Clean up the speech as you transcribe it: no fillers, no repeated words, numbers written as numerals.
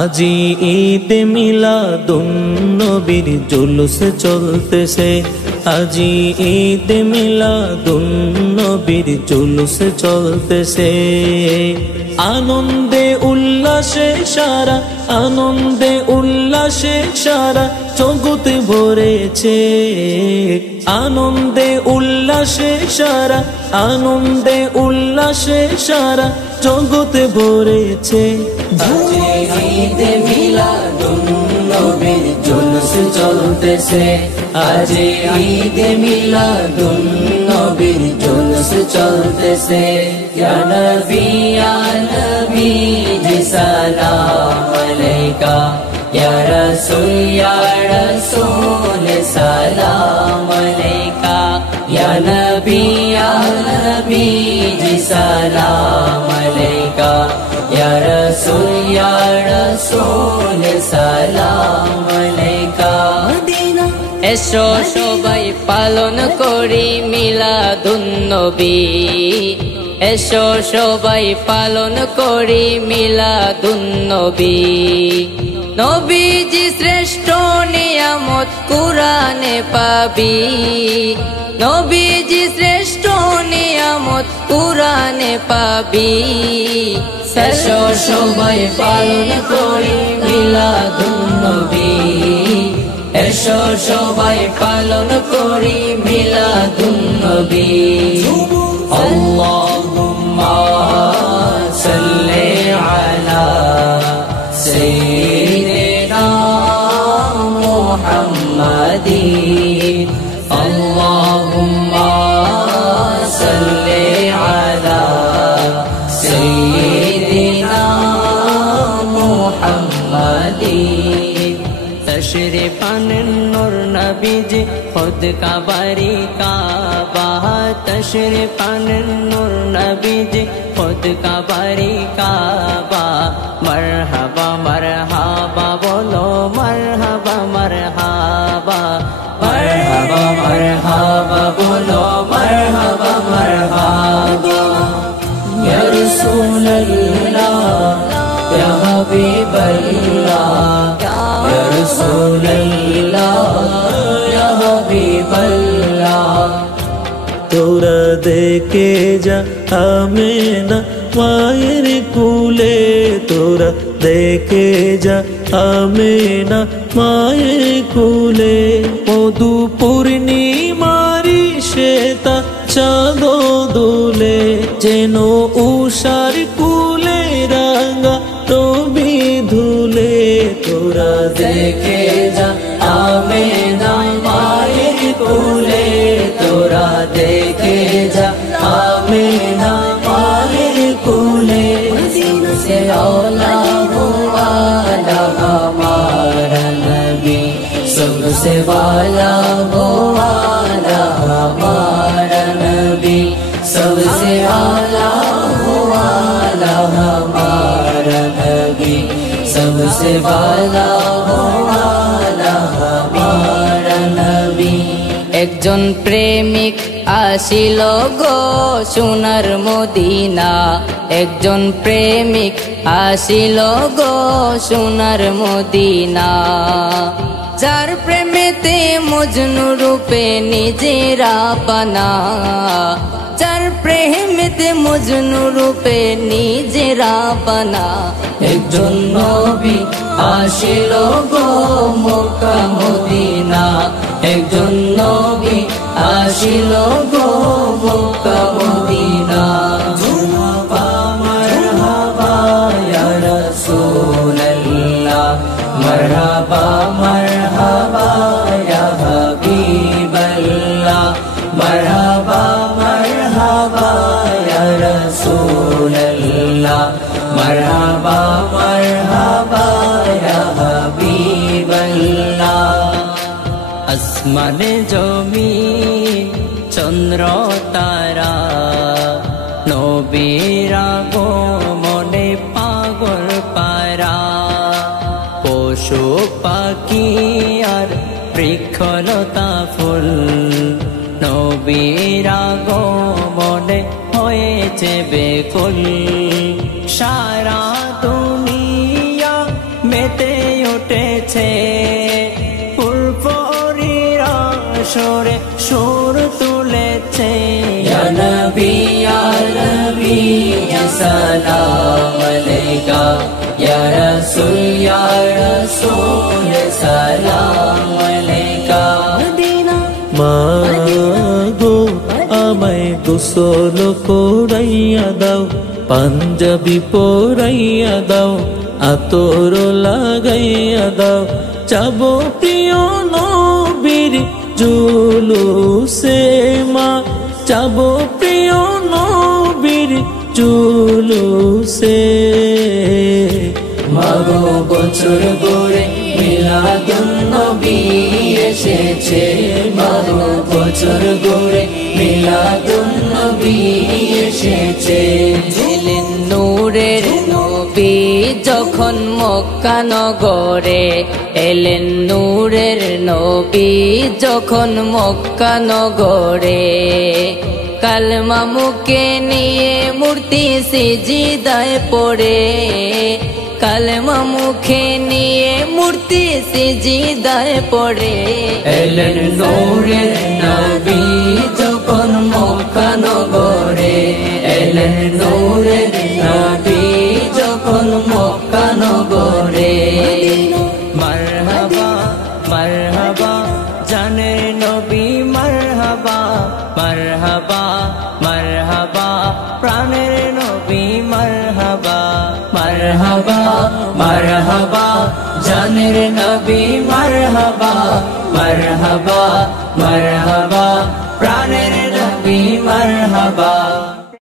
আজি ঈদ মিলাদুন নবীর জুলুস চলতেছে, আজি ঈদ মিলাদুন নবীর জুলুস চলতেছে। আনন্দে উল্লাসে সারা, আনন্দে উল্লাসে সারা জগৎ ভরেছে, আনন্দে উল্লাসে সারা, আনন্দে উল্লাসে সারা জগৎ ভরেছে। ঈদ মিলাদুন নবীর জুলুস চলতেছে, আজ ঈদ মিলাদুন নবীর জুলুস চলতেছে। ইয়া নবী ইয়া নবী জি সালাম আলাইকা, ইয়া রাসূল সালাম আলাইকা, ইয়া নবী জি সালাম আলাইকা, ইয়া রাসূল সালাম আলাইকা। এসো সবাই পালন করি মিলাদুন নবী, এসো সবাই পালন করি মিলাদুন নবী। নবীজি শ্রেষ্ঠ নিয়ামত কুরআনে পাবি, নবীজি শ্রেষ্ঠ নিয়ামত কুরআনে পাবি। এসো সবাই পালন করি মিলাদুন নবী, এসো সবাই পালন করি মিলাদুন নবী। আল্লাহুম্মা সাল্লি আলা সাইয়্যিদিনা মুহাম্মাদিন, আল্লাহুম্মা সাল্লি আলা সাইয়্যিদিনা মুহাম্মাদিন। तशरीफ आनें नूर नबीजी खुद का बारी काबा, तशरीफ आनें नूर नबीजी खुद का बारी काबा। मरहबा मरहबा बोलो मरहबा मरहबा, मरहबा मरहबा बोलो मरहबा मरहबा। या रसूल अल्लाह या हबीब अल्लाह, या रसूल अल्लाह या हबीब अल्लाह। তোরা দেখে যা আমেনা মায়ের কুলে, তোরা দেখে যা আমেনা মায়ের কুলে। মধু পূর্ণিমারি শ্বেতা চাঁদ দুলে, যেন উষার কুলে রাঙা রবি ধুলে। তোরা দেখে যা আমেনা মায়ের কুলে, তোরা দেখে যা আমেনা মায়ের কুলে। से औला हुआ हमारा नबी, सबसे वाला हुआ हमारा नबी, सबसे आला हुआ हमारा नबी, सबसे वाला हुआ हमारा नबी। একজন প্রেমিক আসিল গো সোনার মদিনা, একজন প্রেমিক আসিল গো সোনার মদিনা। যার প্রেমেতে মজনু রূপে নিজেরা পানা, যার প্রেমেতে মজনু রূপে নিজেরা পানা। একজন নবী আসিল গো মক্কা মদিনা, একজন নবী আসিল গো মক্কা মদিনা। মারহাবা মারহাবা ইয়া রাসূলাল্লাহ, মারহাবা মারহাবা ইয়া হাবিবাল্লাহ, মারহাবা মারহাবা ইয়া রাসূলাল্লাহ, মারহাবা মারহাবা ইয়া হাবিবাল্লাহ। আসমানে জমিন চন্দ্র তারা, নবীর আগমনে পাগল পারা। পশু পাখি আর বৃক্ষলতা ফুল, নবীর আগমনে হয়েছে বেকুল। সারা দুনিয়া মেতে উঠেছে ফুলফরিরা সরে সুর তুলেছে ইয়া নবী সালাম আলাইকা ইয়া রাসূল সালাম আলাইকা মা গো আমায় গোসল করাইয়া দাও পাঞ্জাবি পরাইয়া দাও আতর লাগাইয়া দাও যাবো প্রিয় নবীর জুলুসে মা যাবো প্রিয় নবীর জুলুসে মাগো বছর গড়ে মিলাদুন নবী এসেছে মাগো বছর গড়ে মিলাদুন নবী এসেছে এলেন নূরের নবী যখন মক্কা নগরে এলেন নূরের নবী যখন মক্কা নগরে কালমা মুখে নিয়ে মূর্তি সিজদায় পড়ে কালমা মুখে নিয়ে মূর্তি সিজদায় পড়ে এলেন নূরের নবী যখন মক্কা নগরে এলেন নূরের নবী যখন মক্কা নগরে মারহাবা মারহাবা জানের নবী মারহাবা মারহাবা মারহাবা প্রাণের নবী মারহাবা মারহাবা মারহাবা জানের নবী মারহাবা মারহাবা মারহাবা প্রাণের নবী মারহাবা